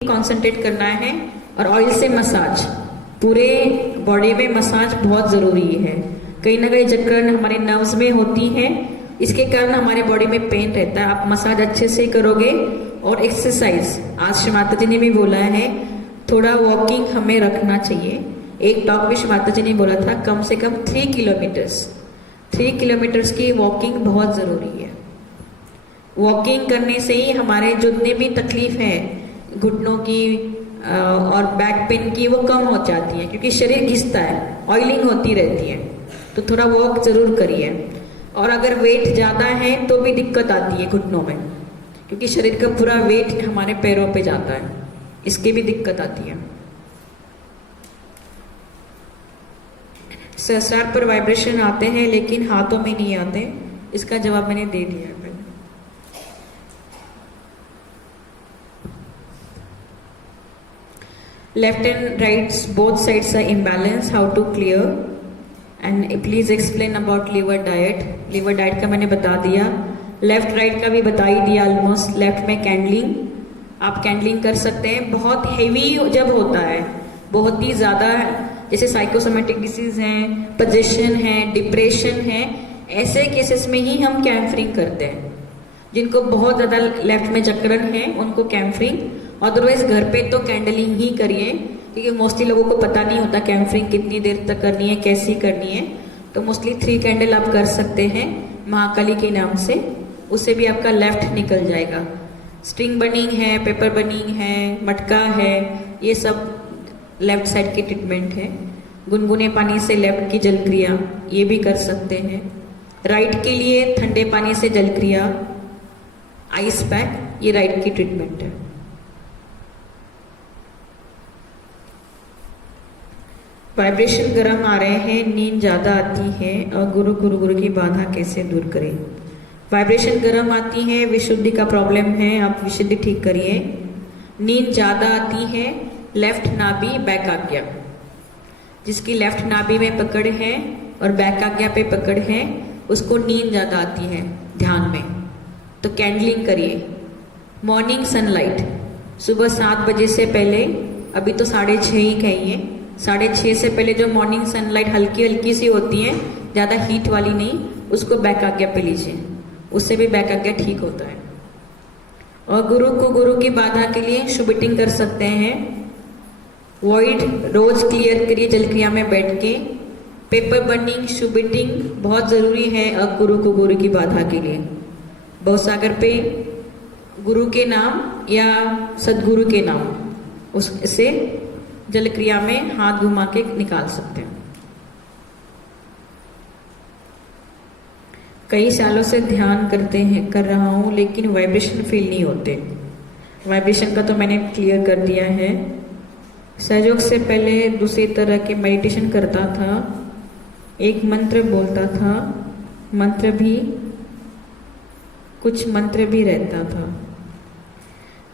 Concentrate करना है। और ऑयल से मसाज, पूरे बॉडी में मसाज बहुत ज़रूरी है। कहीं ना कहीं जकड़न हमारे नर्व्स में होती है, इसके कारण हमारे बॉडी में पेन रहता है। आप मसाज अच्छे से करोगे। और एक्सरसाइज, आज श्री माता जी ने भी बोला है थोड़ा वॉकिंग हमें रखना चाहिए। एक टॉक में श्री माता जी ने बोला था कम से कम 3 किलोमीटर्स की वॉकिंग बहुत ज़रूरी है। वॉकिंग करने से ही हमारे जितने भी तकलीफ है घुटनों की और बैक पेन की, वो कम हो जाती है, क्योंकि शरीर घिसता है, ऑयलिंग होती रहती है। तो थोड़ा वॉक जरूर करिए। और अगर वेट ज़्यादा है तो भी दिक्कत आती है घुटनों में, क्योंकि शरीर का पूरा वेट हमारे पैरों पे जाता है, इसकी भी दिक्कत आती है। सहस्रार पर वाइब्रेशन आते हैं लेकिन हाथों में नहीं आते, इसका जवाब मैंने दे दिया है। Left and right both sides are imbalanced. How to clear? And please explain about liver diet. Liver diet का मैंने बता दिया, लेफ्ट राइट का भी बता ही दिया ऑलमोस्ट। लेफ्ट में कैंडलिंग, आप कैंडलिंग कर सकते हैं। बहुत हेवी जब होता है, बहुत ही ज़्यादा, जैसे साइकोसोमेटिक डिसीज हैं, पोजेशन है, डिप्रेशन है, ऐसे केसेस में ही हम कैम्फरिंग करते हैं। जिनको बहुत ज़्यादा लेफ्ट में जकड़न है उनको कैम्फरिंग, अदरवाइज घर पे तो कैंडलिंग ही करिए, क्योंकि मोस्टली लोगों को पता नहीं होता कैम्फरिंग कितनी देर तक करनी है, कैसी करनी है। तो मोस्टली 3 कैंडल आप कर सकते हैं महाकाली के नाम से, उससे भी आपका लेफ्ट निकल जाएगा। स्ट्रिंग बर्निंग है, पेपर बर्निंग है, मटका है, ये सब लेफ्ट साइड की ट्रीटमेंट है। गुनगुने पानी से लेफ्ट की जल क्रिया, ये भी कर सकते हैं। राइट के लिए ठंडे पानी से जल क्रिया, आइस पैक, ये राइट की ट्रीटमेंट है। वाइब्रेशन गर्म आ रहे हैं, नींद ज़्यादा आती है, और गुरु गुरु गुरु की बाधा कैसे दूर करें? वाइब्रेशन गर्म आती है, विशुद्धि का प्रॉब्लम है, आप विशुद्धि ठीक करिए। नींद ज़्यादा आती है, लेफ्ट नाभि बैक आज्ञा, जिसकी लेफ्ट नाभि में पकड़ है और बैक आज्ञा पे पकड़ है, उसको नींद ज़्यादा आती है ध्यान में, तो कैंडलिंग करिए। मॉर्निंग सनलाइट, सुबह 7 बजे से पहले, अभी तो 6:30 ही कहिए, 6:30 से पहले जो मॉर्निंग सनलाइट हल्की हल्की सी होती है, ज़्यादा हीट वाली नहीं, उसको बैक आज्ञा पे लीजिए, उससे भी बैक आज्ञा ठीक होता है। और गुरु की बाधा के लिए शुभिटिंग कर सकते हैं। वॉइड रोज क्लियर करिए जल क्रिया में बैठ के। पेपर बर्निंग, शुभिटिंग बहुत ज़रूरी है और गुरु की बाधा के लिए। भवसागर पे गुरु के नाम या सदगुरु के नाम, उससे जल क्रिया में हाथ घुमा के निकाल सकते हैं। कई सालों से ध्यान कर रहा हूँ लेकिन वाइब्रेशन फील नहीं होते। वाइब्रेशन का तो मैंने क्लियर कर दिया है। सहयोग से पहले दूसरी तरह के मेडिटेशन करता था, एक मंत्र बोलता था, कुछ मंत्र भी रहता था।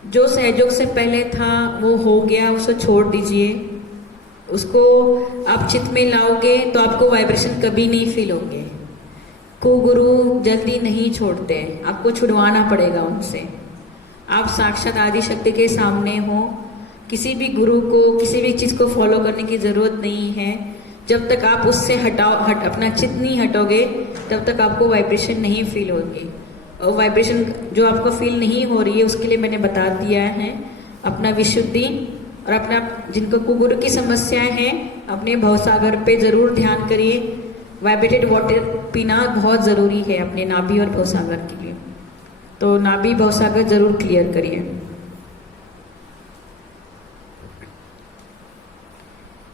जो सहयोग से पहले था वो हो गया, उसे छोड़ दीजिए। उसको आप चित्त में लाओगे तो आपको वाइब्रेशन कभी नहीं फील होंगे। गुरु जल्दी नहीं छोड़ते, आपको छुड़वाना पड़ेगा उनसे। आप साक्षात आदि शक्ति के सामने हो, किसी भी गुरु को, किसी भी चीज़ को फॉलो करने की ज़रूरत नहीं है। जब तक आप उससे अपना चित्त नहीं हटोगे तब तक आपको वाइब्रेशन नहीं फील होगी। और वाइब्रेशन जो आपको फील नहीं हो रही है उसके लिए मैंने बता दिया है, अपना विशुद्धि और अपना, जिनको कुगुरु की समस्याएं हैं, अपने भवसागर पे ज़रूर ध्यान करिए। वाइब्रेटेड वाटर पीना बहुत ज़रूरी है अपने नाभि और भवसागर के लिए, तो नाभि भवसागर ज़रूर क्लियर करिए।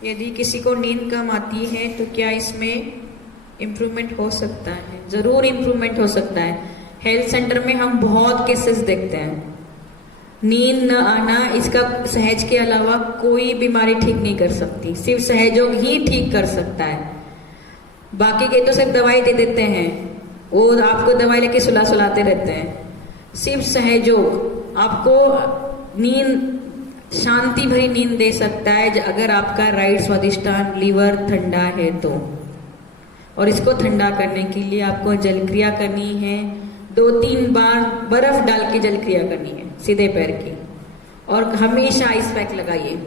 यदि किसी को नींद कम आती है तो क्या इसमें इम्प्रूवमेंट हो सकता है? ज़रूर इम्प्रूवमेंट हो सकता है। हेल्थ सेंटर में हम बहुत केसेस देखते हैं। नींद न आना, इसका सहज के अलावा कोई बीमारी ठीक नहीं कर सकती, सिर्फ सहयोग ही ठीक कर सकता है। बाकी के तो सिर्फ दवाई दे देते हैं, वो आपको दवाई लेके सुलाते रहते हैं। सिर्फ सहयोग आपको नींद, शांति भरी नींद दे सकता है अगर आपका राइट स्वादिष्टान लीवर ठंडा है तो। और इसको ठंडा करने के लिए आपको जल क्रिया करनी है, 2-3 बार बर्फ डाल के जल क्रिया करनी है सीधे पैर की। और हमेशा आइस पैक लगाइए।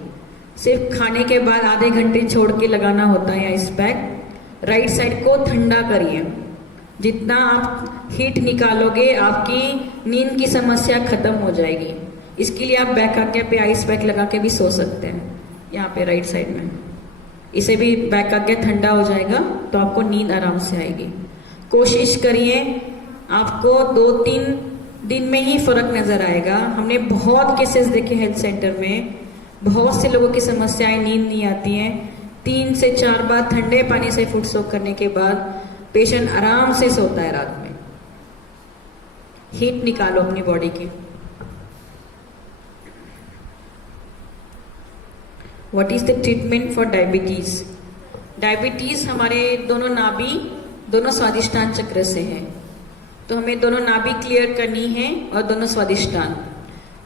सिर्फ खाने के बाद आधे घंटे छोड़ के लगाना होता है आइस पैक। राइट साइड को ठंडा करिए। जितना आप हीट निकालोगे आपकी नींद की समस्या खत्म हो जाएगी। इसके लिए आप बैक आज्ञा पे आइस पैक लगा के भी सो सकते हैं, यहाँ पे राइट साइड में। इसे भी बैक आज्ञा ठंडा हो जाएगा तो आपको नींद आराम से आएगी। कोशिश करिए, आपको 2-3 दिन में ही फर्क नजर आएगा। हमने बहुत केसेस देखे हेल्थ सेंटर में, बहुत से लोगों की समस्याएं नींद नहीं आती है। 3 से 4 बार ठंडे पानी से फुट सोक करने के बाद पेशेंट आराम से सोता है रात में। हीट निकालो अपनी बॉडी की। What is the treatment for diabetes? Diabetes हमारे दोनों नाभि, दोनों स्वादिष्टान चक्र से है, तो हमें दोनों नाभि क्लियर करनी है और दोनों स्वादिष्टान।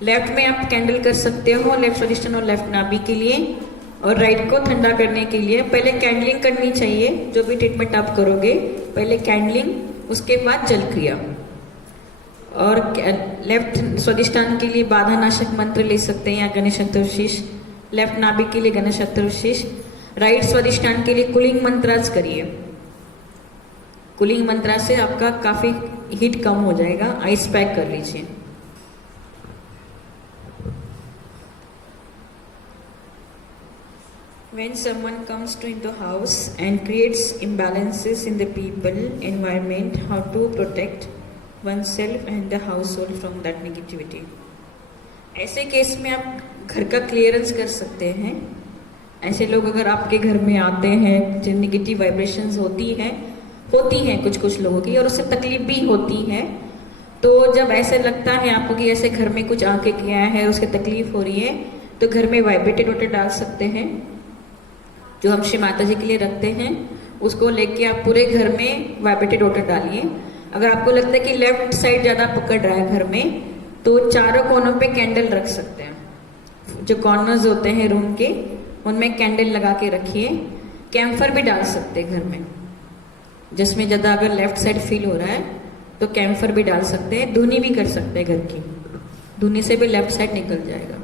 लेफ्ट में आप कैंडल कर सकते हो, लेफ्ट स्वादिष्टान और लेफ्ट नाभि के लिए, और राइट को ठंडा करने के लिए पहले कैंडलिंग करनी चाहिए। जो भी ट्रीटमेंट आप करोगे पहले कैंडलिंग, उसके बाद जल क्रिया। और लेफ्ट स्वादिष्टान के लिए बाधा नाशक मंत्र ले सकते हैं या गणेश चतुर्शीष। लेफ्ट नाभि के लिए गणेश चतुर्शीष। राइट स्वादिष्टान के लिए कुलिंग मंत्रास करिए। कुलिंग मंत्रा से आपका काफी हीट कम हो जाएगा। आइस पैक कर लीजिए। When someone comes to into house and creates imbalances in the people environment, how to protect oneself and the household from that negativity? ऐसे केस में आप घर का क्लियरेंस कर सकते हैं। ऐसे लोग अगर आपके घर में आते हैं, जो निगेटिव वाइब्रेशंस होती हैं कुछ लोगों की, और उससे तकलीफ भी होती है, तो जब ऐसे लगता है आपको कि ऐसे घर में कुछ आके गया है, उसकी तकलीफ हो रही है, तो घर में वाइब्रेटेड वाटर डाल सकते हैं, जो हम श्री माता जी के लिए रखते हैं। उसको लेके आप पूरे घर में वाइब्रेटेड वाटर डालिए। अगर आपको लगता है कि लेफ्ट साइड ज़्यादा पकड़ रहा है घर में, तो चारों कोनों पे कैंडल रख सकते हैं। जो कॉर्नर्स होते हैं रूम के, उनमें कैंडल लगा के रखिए। कैम्फर भी डाल सकते हैं घर में, जिसमें ज़्यादा अगर लेफ्ट साइड फील हो रहा है तो कैम्फर भी डाल सकते हैं। धुनी भी कर सकते हैं घर की, धुनी से भी लेफ्ट साइड निकल जाएगा।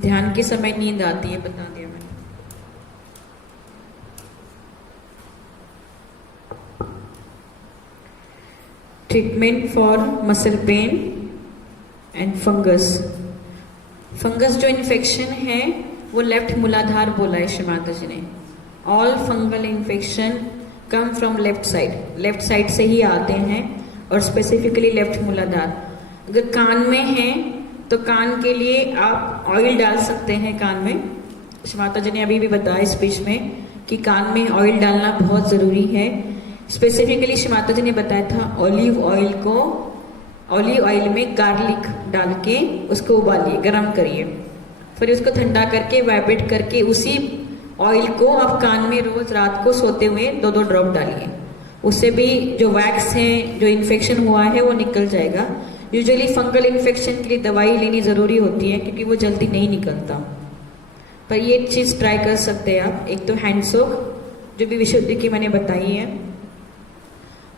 ध्यान के समय नींद आती है, बता दिया मैंने। Treatment for muscle pain and fungus. Fungus जो इन्फेक्शन है वो लेफ्ट मूलाधार बोला है श्री माता जी ने। All fungal infection come from left side, left side से ही आते हैं, और स्पेसिफिकली लेफ्ट मूलाधार। अगर कान में है तो कान के लिए आप ऑयल डाल सकते हैं कान में। श्री माता जी ने अभी भी बताया स्पीच में कि कान में ऑयल डालना बहुत ज़रूरी है। स्पेसिफिकली श्री माता जी ने बताया था ऑलिव ऑयल में गार्लिक डाल के उसको उबालिए, गरम करिए, फिर उसको ठंडा करके वाइब्रेट करके उसी ऑयल को आप कान में रोज रात को सोते हुए 2-2 ड्रॉप डालिए। उससे भी जो वैक्स है, जो इन्फेक्शन हुआ है, वो निकल जाएगा। यूजुअली फंगल इन्फेक्शन के लिए दवाई लेनी ज़रूरी होती है क्योंकि वो जल्दी नहीं निकलता, पर ये चीज़ ट्राई कर सकते हैं आप। एक तो हैंड सोक, जो भी विशुद्धि की मैंने बताई है।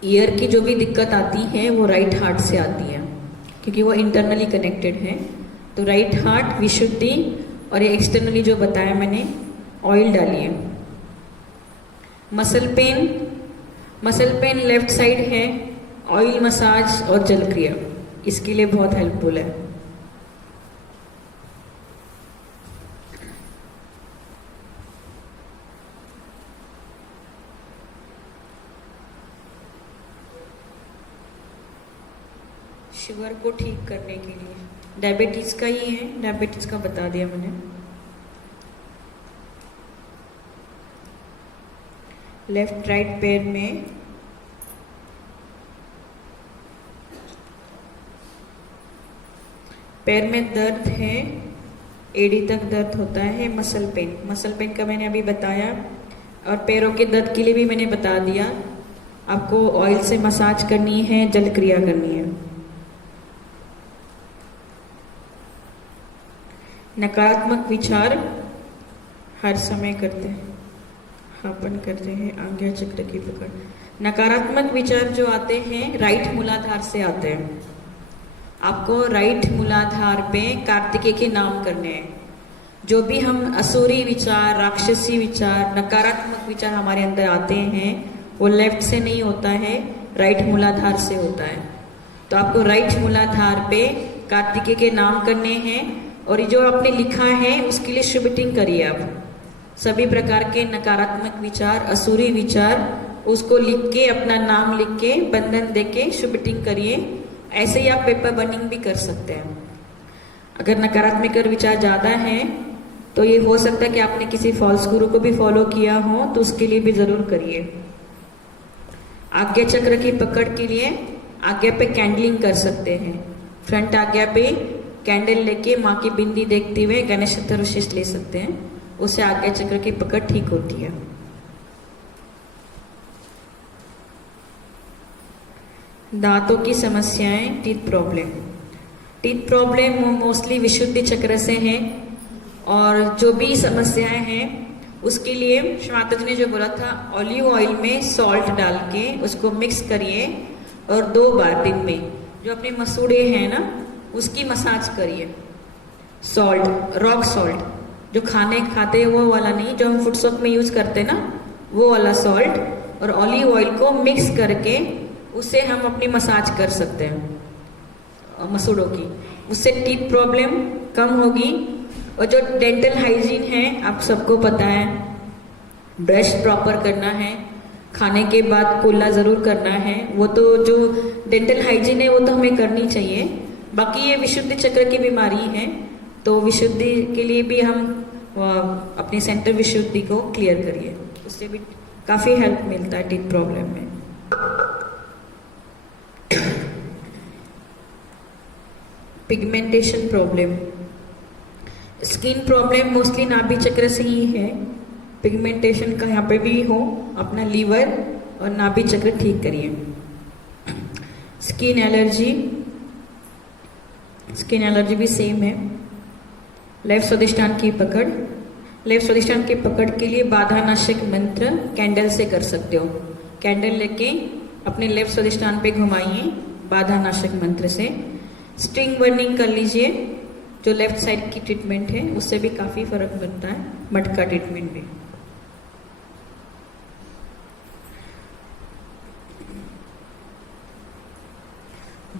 ईयर की जो भी दिक्कत आती है वो राइट हार्ट से आती है, क्योंकि वो इंटरनली कनेक्टेड है। तो राइट हार्ट, विशुद्धि, और ये एक्सटर्नली जो बताया मैंने, ऑयल डालिए। मसल पेन लेफ्ट साइड है, ऑयल मसाज और जल क्रिया इसके लिए बहुत हेल्पफुल है। शुगर को ठीक करने के लिए, डायबिटीज का ही है, डायबिटीज का बता दिया मैंने। लेफ्ट राइट पैर में दर्द है, एड़ी तक दर्द होता है। मसल पेन का मैंने अभी बताया, और पैरों के दर्द के लिए भी मैंने बता दिया। आपको ऑयल से मसाज करनी है, जल क्रिया करनी है। नकारात्मक विचार हर समय करते हैं, हापन करते हैं, आज्ञा चक्र की पकड़। नकारात्मक विचार जो आते हैं राइट मूलाधार से आते हैं। आपको राइट मूलाधार पे कार्तिकेय के नाम करने हैं। जो भी हम असुरी विचार, राक्षसी विचार, नकारात्मक विचार हमारे अंदर आते हैं वो लेफ्ट से नहीं होता है, राइट मूलाधार से होता है। तो आपको राइट मूलाधार पे कार्तिकेय के नाम करने हैं और ये जो आपने लिखा है उसके लिए शुभिटिंग करिए। आप सभी प्रकार के नकारात्मक विचार, असुरी विचार, उसको लिख के, अपना नाम लिख के, बंधन दे के शुभिटिंग करिए। ऐसे ही आप पेपर बर्निंग भी कर सकते हैं। अगर नकारात्मक विचार ज़्यादा हैं तो ये हो सकता है कि आपने किसी फॉल्स गुरु को भी फॉलो किया हो, तो उसके लिए भी ज़रूर करिए। आज्ञा चक्र की पकड़ के लिए आज्ञा पे कैंडलिंग कर सकते हैं। फ्रंट आज्ञा पे कैंडल लेके माँ की बिंदी देखते हुए गणेश चतुर्थी ले सकते हैं, उससे आज्ञा चक्र की पकड़ ठीक होती है। दांतों की समस्याएं, teeth problem. Teeth problem mostly Vishuddhi chakra से है और जो भी समस्याएं हैं उसके लिए माता जी ने जो बोला था, ऑलिव ऑयल में सॉल्ट डाल के उसको मिक्स करिए और 2 बार दिन में जो अपने मसूड़े हैं ना उसकी मसाज करिए। सॉल्ट, रॉक सॉल्ट, जो खाने खाते हैं वो वाला नहीं, जो हम फूड शॉप में यूज करते हैं ना वो वाला सॉल्ट और ऑलिव ऑयल को मिक्स करके उससे हम अपनी मसाज कर सकते हैं मसूड़ों की। उससे टीथ प्रॉब्लम कम होगी। और जो डेंटल हाइजीन है आप सबको पता है, ब्रश प्रॉपर करना है, खाने के बाद कुल्ला ज़रूर करना है। वो तो जो डेंटल हाइजीन है वो तो हमें करनी चाहिए। बाकी ये विशुद्धि चक्र की बीमारी है, तो विशुद्धि के लिए भी हम अपने सेंटर विशुद्धि को क्लियर करिए, उससे भी काफ़ी हेल्प मिलता है टीथ प्रॉब्लम में। Pigmentation problem, skin problem mostly नाभि चक्र से ही है। पिगमेंटेशन का यहाँ पे भी हो, अपना लीवर और नाभि चक्र ठीक करिए। स्किन एलर्जी, स्किन एलर्जी भी सेम है। लेफ्ट स्वादिष्टान की पकड़, लेफ्ट स्वादिष्टान की पकड़ के लिए बाधा नाशक मंत्र कैंडल से कर सकते हो। कैंडल लेके अपने लेफ्ट स्वादिष्टान पे घुमाइए बाधा नाशक मंत्र से। स्ट्रिंग बर्निंग कर लीजिए, जो लेफ्ट साइड की ट्रीटमेंट है उससे भी काफ़ी फर्क बनता है, मटका ट्रीटमेंट भी।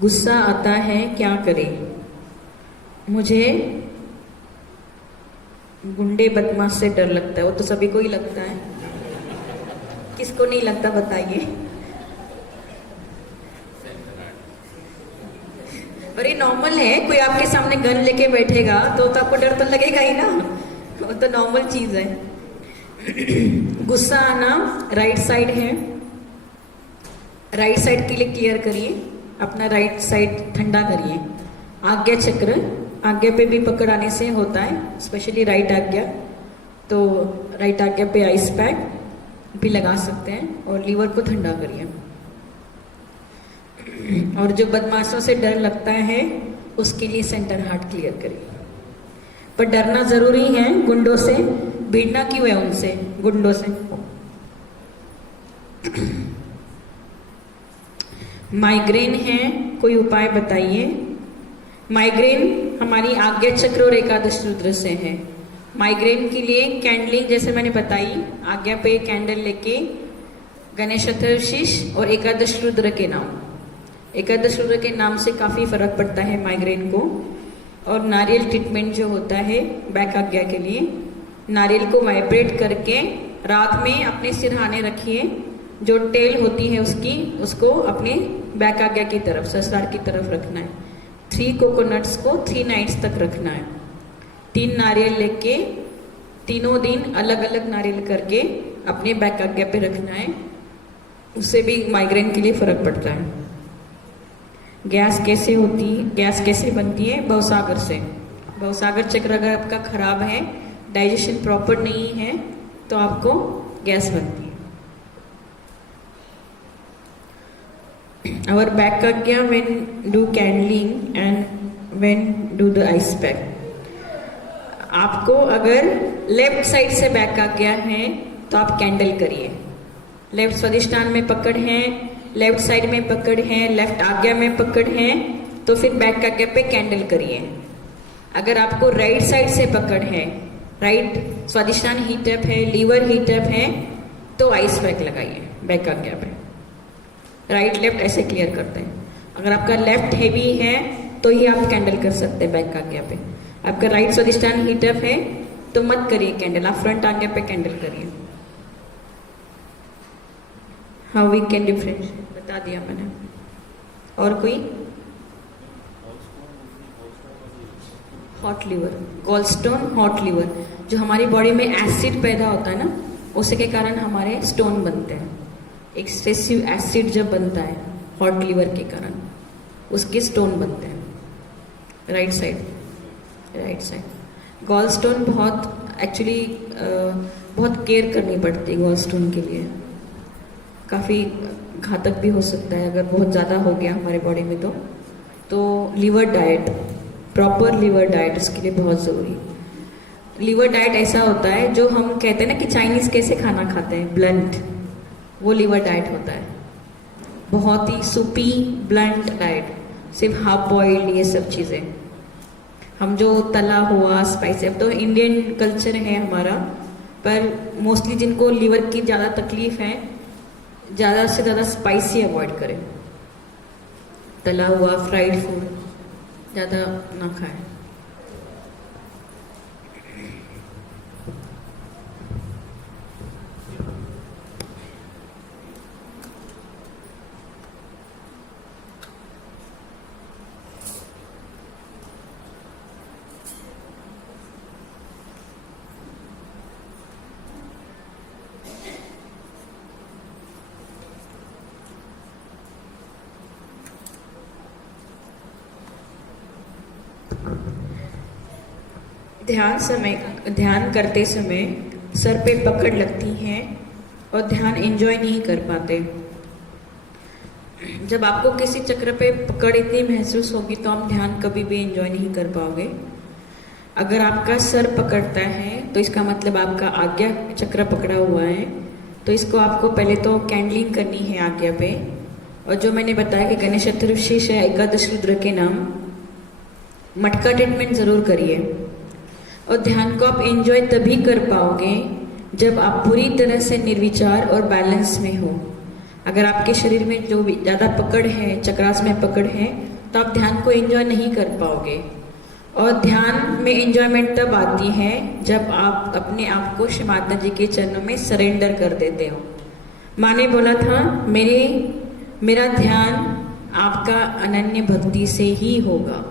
गुस्सा आता है, क्या करें? मुझे गुंडे बदमाश से डर लगता है। वो तो सभी को ही लगता है, किसको नहीं लगता बताइए। पर ये नॉर्मल है, कोई आपके सामने गन लेके बैठेगा तो आपको डर तो लगेगा ही ना, वो तो नॉर्मल चीज है। गुस्सा आना राइट साइड है, राइट साइड के लिए क्लियर करिए, अपना राइट साइड ठंडा करिए। आज्ञा चक्र, आज्ञा पे भी पकड़ आने से होता है, स्पेशली राइट आज्ञा, तो राइट आज्ञा पे आइस पैक भी लगा सकते हैं और लीवर को ठंडा करिए। और जो बदमाशों से डर लगता है उसके लिए सेंटर हार्ट क्लियर करिए। पर डरना जरूरी है गुंडों से, भिड़ना क्यों है उनसे, गुंडों से। माइग्रेन है, कोई उपाय बताइए। माइग्रेन हमारी आज्ञा चक्र और एकादश रुद्र से है। माइग्रेन के लिए कैंडलिंग जैसे मैंने बताई, आज्ञा पे कैंडल लेके गणेश चतुर्थी और एकादश रुद्र के नाम, एकादश रुद्र के नाम से काफ़ी फर्क पड़ता है माइग्रेन को। और नारियल ट्रीटमेंट जो होता है बैक आज्ञा के लिए, नारियल को वाइब्रेट करके रात में अपने सिरहाने रखिए, जो टेल होती है उसकी, उसको अपने बैक आज्ञा की तरफ, ससुराल की तरफ रखना है। 3 कोकोनट्स को 3 नाइट्स तक रखना है। 3 नारियल लेके तीनों दिन अलग अलग नारियल करके अपने बैक आज्ञा पे रखना है, उससे भी माइग्रेन के लिए फर्क पड़ता है। गैस कैसे होती है, गैस कैसे बनती है? भवसागर से। भवसागर चक्र अगर आपका खराब है, डाइजेशन प्रॉपर नहीं है, तो आपको गैस बनती है। Our back आज्ञा when do candling and when do the ice pack। आपको अगर लेफ्ट साइड से बैक आज्ञा है तो आप कैंडल करिए। लेफ्ट स्वादिष्टान में पकड़ है, लेफ्ट साइड में पकड़ है, लेफ्ट आज्ञा में पकड़ है, तो फिर बैक का गैप पे कैंडल करिए। अगर आपको राइट साइड से पकड़ है, राइट स्वादिष्टान हीट अप है, लीवर हीट अप है, तो आइस पैक लगाइए, बैक का गैप है। राइट लेफ्ट ऐसे क्लियर करते हैं। अगर आपका लेफ्ट हैवी है तो ही आप कैंडल कर सकते हैं बैक का गैप पे। आपका राइट स्वादिष्टान हीट अप है तो मत करिए कैंडल, आप फ्रंट आगे पे कैंडल करिए। हाउ वी कैन डिफरेंशिएट बता दिया मैंने। और कोई? Hot liver, gallstone, hot liver, जो हमारी बॉडी में एसिड पैदा होता है ना, उसी के कारण हमारे स्टोन बनते हैं। एक्सेसिव एसिड जब बनता है हॉट लीवर के कारण, उसके स्टोन बनते हैं। राइट साइड गॉल स्टोन बहुत एक्चुअली बहुत केयर करनी पड़ती है गॉल स्टोन के लिए। काफ़ी घातक भी हो सकता है अगर बहुत ज़्यादा हो गया हमारे बॉडी में तो liver diet, proper liver diet उसके लिए बहुत ज़रूरी। लीवर डाइट ऐसा होता है जो हम कहते हैं ना कि चाइनीज़ कैसे खाना खाते हैं, ब्लंट, वो लीवर डाइट होता है। बहुत ही सुपी ब्लंट डाइट, सिर्फ हाफ बॉइल्ड ये सब चीज़ें। हम जो तला हुआ स्पाइसी, अब तो इंडियन कल्चर है हमारा, पर मोस्टली जिनको लीवर की ज़्यादा तकलीफ है, ज़्यादा से ज़्यादा स्पाइसी अवॉइड करें। तला हुआ फ्राइड फूड ज़्यादा ना खाएं। ध्यान करते समय सर पे पकड़ लगती है और ध्यान एंजॉय नहीं कर पाते। जब आपको किसी चक्र पे पकड़ इतनी महसूस होगी तो आप ध्यान कभी भी एंजॉय नहीं कर पाओगे। अगर आपका सर पकड़ता है तो इसका मतलब आपका आज्ञा चक्र पकड़ा हुआ है, तो इसको आपको पहले तो कैंडलिंग करनी है आज्ञा पे। और जो मैंने बताया कि गणेश चतुर्थी से एकादश रुद्र के नाम मटका ट्रीटमेंट ज़रूर करिए। और ध्यान को आप एंजॉय तभी कर पाओगे जब आप पूरी तरह से निर्विचार और बैलेंस में हो। अगर आपके शरीर में जो भी ज़्यादा पकड़ है, चक्रास में पकड़ है, तो आप ध्यान को एंजॉय नहीं कर पाओगे। और ध्यान में एंजॉयमेंट तब आती है जब आप अपने आप को श्री माता जी के चरणों में सरेंडर कर देते हो। माँ ने बोला था मेरा ध्यान आपका अनन्य भक्ति से ही होगा।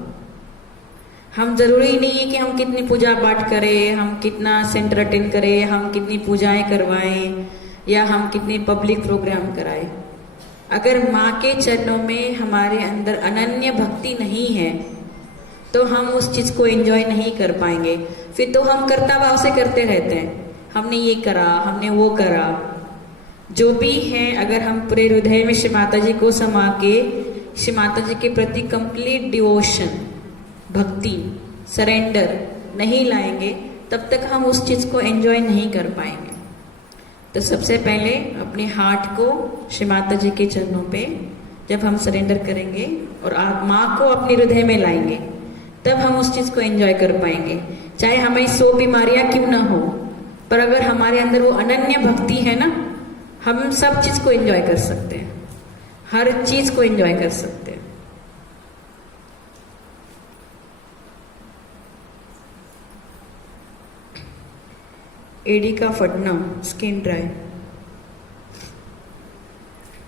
हम जरूरी नहीं है कि हम कितनी पूजा पाठ करें, हम कितना सेंटर अटेंड करें, हम कितनी पूजाएं करवाएं या हम कितनी पब्लिक प्रोग्राम कराएं। अगर माँ के चरणों में हमारे अंदर अनन्य भक्ति नहीं है तो हम उस चीज़ को एंजॉय नहीं कर पाएंगे। फिर तो हम कर्ता भाव से करते रहते हैं, हमने ये करा, हमने वो करा। जो भी है, अगर हम पूरे हृदय में श्री माता जी को समा के श्री माता जी के प्रति कंप्लीट डिवोशन, भक्ति, सरेंडर नहीं लाएंगे, तब तक हम उस चीज़ को एंजॉय नहीं कर पाएंगे। तो सबसे पहले अपने हार्ट को श्री माता जी के चरणों पे जब हम सरेंडर करेंगे और आप माँ को अपने हृदय में लाएंगे, तब हम उस चीज़ को एंजॉय कर पाएंगे। चाहे हमें 100 बीमारियाँ क्यों ना हो, पर अगर हमारे अंदर वो अनन्य भक्ति है ना, हम सब चीज़ को एंजॉय कर सकते हैं, हर चीज़ को एंजॉय कर सकते हैं। एडी का फटना, स्किन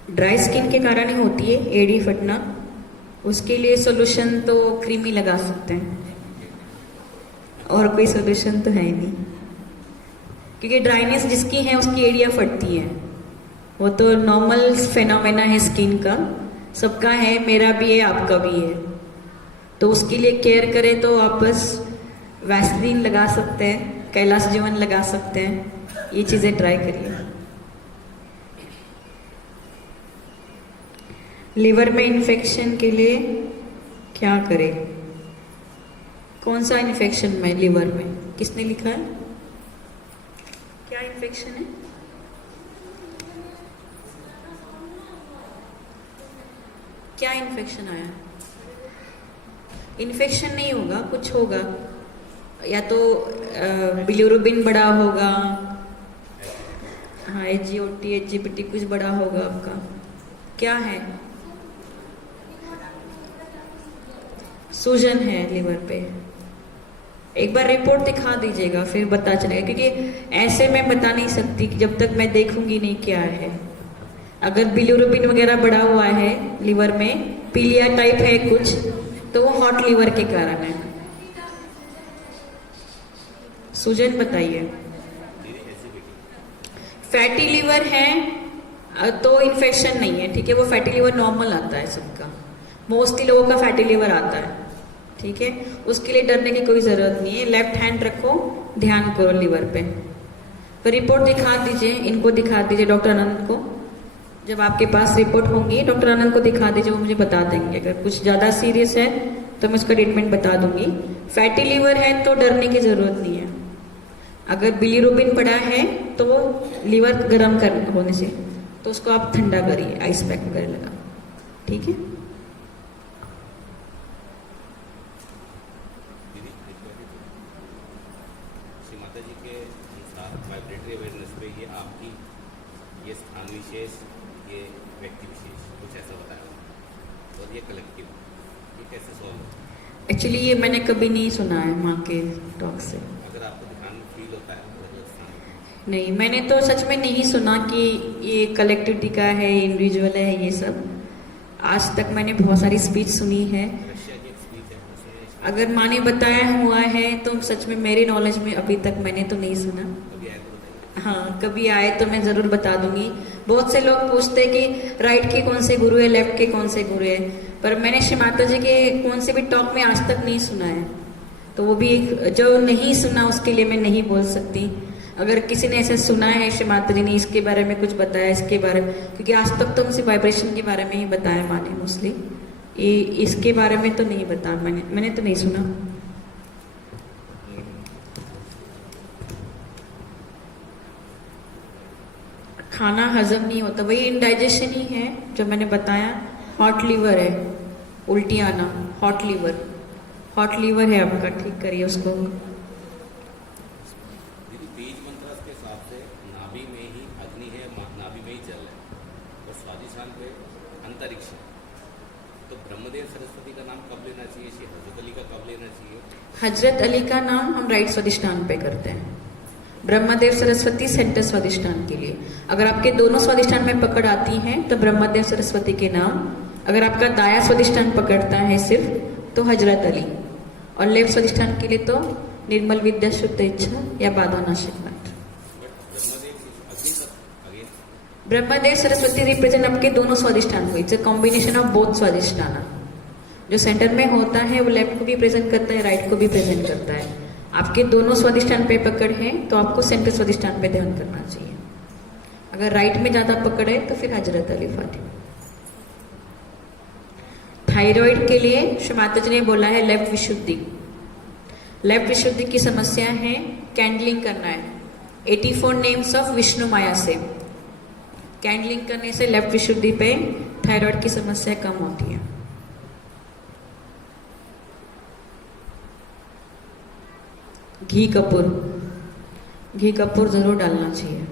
ड्राई स्किन के कारण ही होती है एडी फटना। उसके लिए सोल्यूशन तो क्रीम ही लगा सकते हैं, और कोई सोल्यूशन तो है नहीं, क्योंकि ड्राइनेस जिसकी है उसकी एड़ियाँ फटती हैं। वो तो नॉर्मल फेनोमेना है स्किन का, सबका है, मेरा भी है, आपका भी है। तो उसके लिए केयर करें तो आप बस वैसलीन लगा सकते हैं, कैलाश जीवन लगा सकते हैं, ये चीज़ें ट्राई करिए। लिवर में इन्फेक्शन के लिए क्या करें? कौन सा इन्फेक्शन में लिवर में? किसने लिखा है? क्या इन्फेक्शन है? क्या इन्फेक्शन आया? इन्फेक्शन नहीं होगा, कुछ होगा, या तो बिलिरुबिन बड़ा होगा, हाँ एचजीओटी एचजीपीटी कुछ बड़ा होगा आपका। क्या है? सूजन है लिवर पे। एक बार रिपोर्ट दिखा दीजिएगा फिर पता चलेगा, क्योंकि ऐसे मैं बता नहीं सकती कि जब तक मैं देखूंगी नहीं क्या है। अगर बिलिरुबिन वगैरह बढ़ा हुआ है लिवर में, पीलिया टाइप है कुछ, तो वो हॉट लिवर के कारण है। सूजन बताइए। फैटी लिवर है तो इन्फेक्शन नहीं है, ठीक है, वो फैटी लिवर नॉर्मल आता है सबका, मोस्टली लोगों का फैटी लिवर आता है, ठीक है, उसके लिए डरने की कोई ज़रूरत नहीं है। लेफ्ट हैंड रखो, ध्यान करो लिवर पे। तो रिपोर्ट दिखा दीजिए, इनको दिखा दीजिए डॉक्टर आनंद को। जब आपके पास रिपोर्ट होंगी डॉक्टर आनंद को दिखा दीजिए, वो मुझे बता देंगे। अगर कुछ ज़्यादा सीरियस है तो मैं उसका ट्रीटमेंट बता दूंगी। फैटी लिवर है तो डरने की ज़रूरत नहीं है। अगर बिलिरुबिन बढ़ा है तो वो लीवर गर्म कर होने से, तो उसको आप ठंडा करिए, आइस पैक वगैरह लगा, ठीक है। माता जी के अनुसार वाइब्रेटरी अवेयरनेस पे ये आपकी, ये स्थान विशेष, ये व्यक्ति विशेष, कुछ ऐसा बताया, और ये कलेक्टिव, ये कैसे सॉल्व? एक्चुअली ये मैंने कभी नहीं सुना है माँ के टॉक से। अगर आपको ध्यान में फील होता है नहीं, मैंने तो सच में नहीं सुना कि ये कलेक्टिविटी का है, इंडिविजुअल है, ये सब। आज तक मैंने बहुत सारी स्पीच सुनी है। रशिया की एक स्पीच है उसमें, अगर माँ ने बताया हुआ है तो सच में मेरे नॉलेज में अभी तक मैंने तो नहीं सुना। कभी आए तो बताइए। हाँ, कभी आए तो मैं ज़रूर बता दूंगी। बहुत से लोग पूछते हैं कि राइट के कौन से गुरु है, लेफ्ट के कौन से गुरु है, पर मैंने श्री माता जी के कौन से भी टॉक में आज तक नहीं सुना है। तो वो भी एक, जो नहीं सुना उसके लिए मैं नहीं बोल सकती। अगर किसी ने ऐसे सुना है श्री माता जी ने इसके बारे में कुछ बताया, इसके बारे में, क्योंकि आज तक तो मुझे वाइब्रेशन के बारे में ही बताया माँ ने मोस्टली, ये इसके बारे में तो नहीं बताया मैंने तो नहीं सुना। खाना हजम नहीं होता, वही इंडाइजेशन ही है जो मैंने बताया। हॉट लीवर है, उल्टी आना, हॉट लीवर है आपका, ठीक करिए उसको। बीज मंत्र के हिसाब से नाभि में ही अग्नि है, नाभि में ही जल है, और स्वादिष्ठान पे अंतरिक्ष है। तो ब्रह्मदेव सरस्वती का नाम कब लेना चाहिए, श्री हजरत अली का कब लेना चाहिए? हजरत अली का नाम हम राइट स्वादिष्ठान पे करते हैं, ब्रह्मदेव सरस्वती सेंटर स्वादिष्ठान के लिए। अगर आपके दोनों स्वादिष्ठान में पकड़ आती है तो ब्रह्मदेव सरस्वती के नाम। अगर आपका दाया स्वादिष्ठान पकड़ता है सिर्फ तो हजरत अली, और लेफ्ट स्वादिष्ठान के लिए तो निर्मल विद्या शुद्ध इच्छा या बाधानाशक मंत्र। ब्रह्मदेव सरस्वती रिप्रेजेंट आपके दोनों स्वादिष्ठान को। It's a combination of both Swadhisthana. जो सेंटर में होता है वो लेफ्ट को भी प्रेजेंट करता है, राइट को भी प्रेजेंट करता है। आपके दोनों स्वादिष्ठान पे पकड़ है तो आपको सेंटर स्वादिष्ठान पे ध्यान करना चाहिए। अगर राइट में ज्यादा पकड़ है तो फिर हजरत अली फातिमा। थायराइड के लिए श्री माता जी ने बोला है लेफ्ट विशुद्धि। लेफ्ट विशुद्धि की समस्या है, कैंडलिंग करना है 84 नेम्स ऑफ विष्णु माया से। कैंडलिंग करने से लेफ्ट विशुद्धि पे थायराइड की समस्या कम होती है। घी कपूर जरूर डालना चाहिए।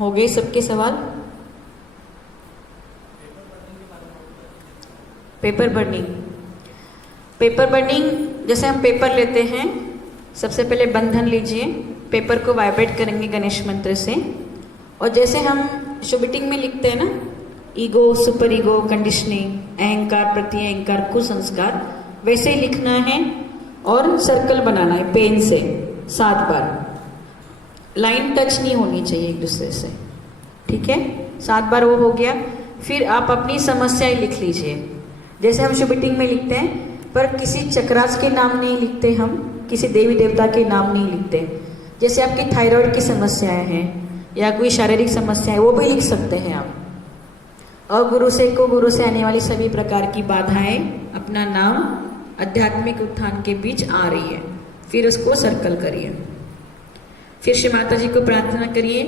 हो गए सबके सवाल? पेपर बर्निंग जैसे हम पेपर लेते हैं, सबसे पहले बंधन लीजिए, पेपर को वाइब्रेट करेंगे गणेश मंत्र से, और जैसे हम शुभिटिंग में लिखते हैं ना, ईगो, सुपर ईगो, कंडीशनिंग, अहंकार, प्रत्यहंकार, कुसंस्कार, वैसे ही लिखना है और सर्कल बनाना है पेन से 7 बार। लाइन टच नहीं होनी चाहिए एक दूसरे से, ठीक है। 7 बार वो हो गया। फिर आप अपनी समस्याएं लिख लीजिए, जैसे हम शुभिटिंग में लिखते हैं, पर किसी चक्रास के नाम नहीं लिखते, हम किसी देवी देवता के नाम नहीं लिखते। जैसे आपकी थायराइड की समस्याएं हैं या कोई शारीरिक समस्या है, वो भी लिख सकते हैं आप। अगुरु से को गुरु से आने वाली सभी प्रकार की बाधाएं अपना नाम आध्यात्मिक उत्थान के बीच आ रही है, फिर उसको सर्कल करिए। फिर श्री माता जी को प्रार्थना करिए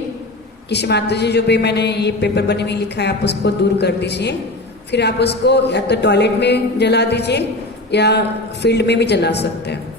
कि माता जी जो भी मैंने ये पेपर बने में लिखा है आप उसको दूर कर दीजिए, फिर आप उसको या तो टॉयलेट में जला दीजिए या फील्ड में भी जला सकते हैं।